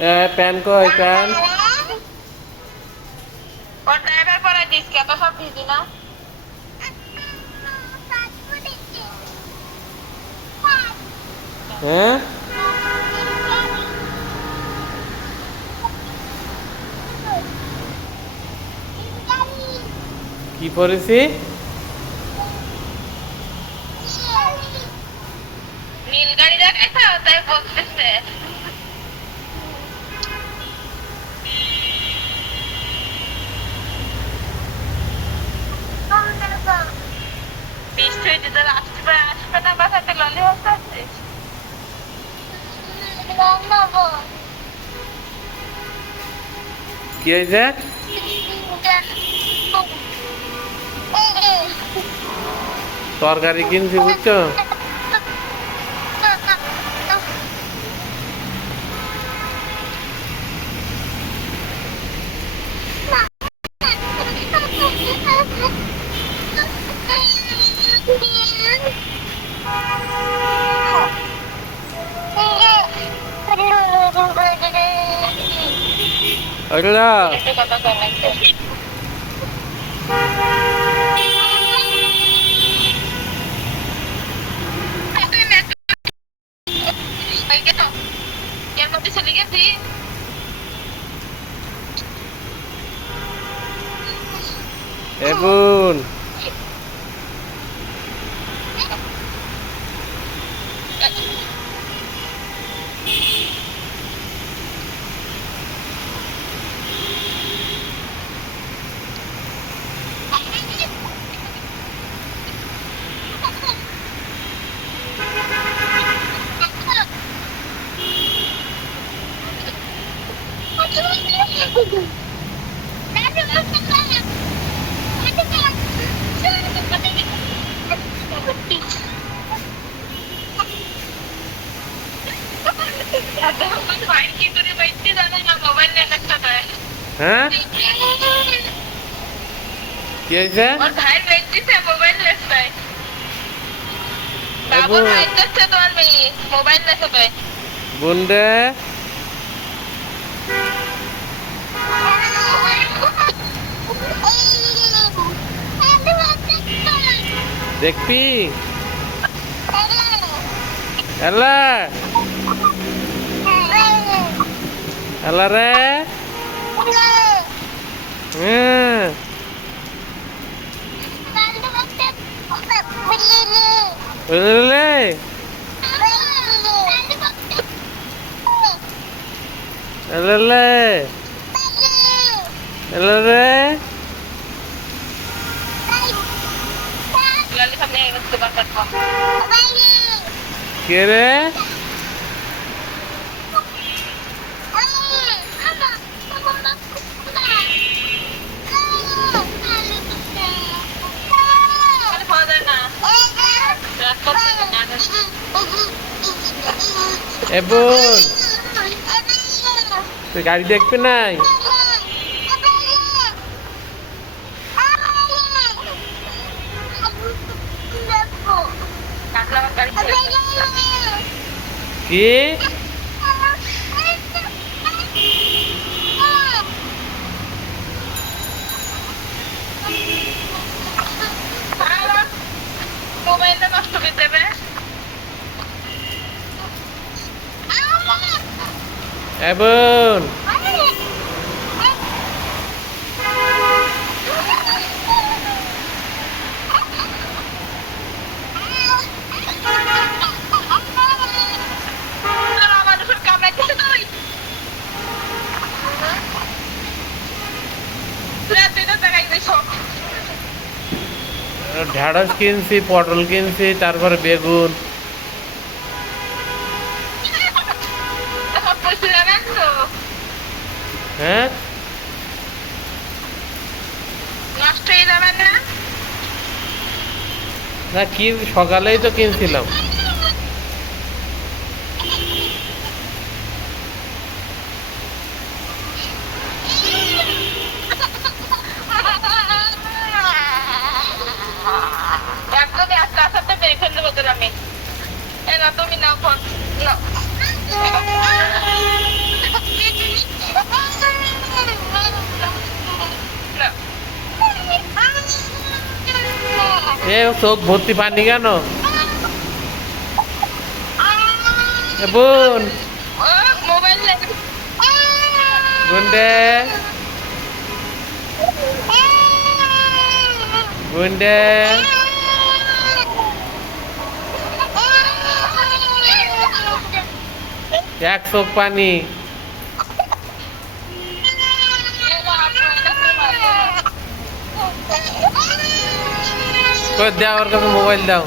Pan কই pan? হ্যাঁ কি পড়েছি? নীলগাড়ি দেখাইছো তাই বলতেছে। বৃষ্টি হয়েছে তোর আসবে আসবে না বাসাতে ললি হতে আসছিস। কি হয়েছে? তরকারি কিনছি বুঝছো? ওইগুলা চলে গেছি। এবুন হ্যাঁ কি হয়েছে? বুনডে দেখবি? এলা এলা রে হ্যাঁ বুঝলে এলে এলে রে কে রে? এবুন তুই গাড়ি দেখবি নাই? কি মোবাইলটা নষ্ট করে দেবে। এবুন ঢেঁড়স কিনছি, পটল কিনছি, তারপরে বেগুন। হ্যাঁ না কি সকালেই তো কিনছিলাম। একদমই আস্তে আস্তে বেরিয়ে ফেলতে বলতেন আমি। তুমি নাও ফোন নাও। এ চোখ ভর্তি পানি কেন? এ বোন, মোবাইল গুন্ডে গুন্ডে, এক চোখ পানি। কই দাও, ওর কাছে মোবাইল দাও।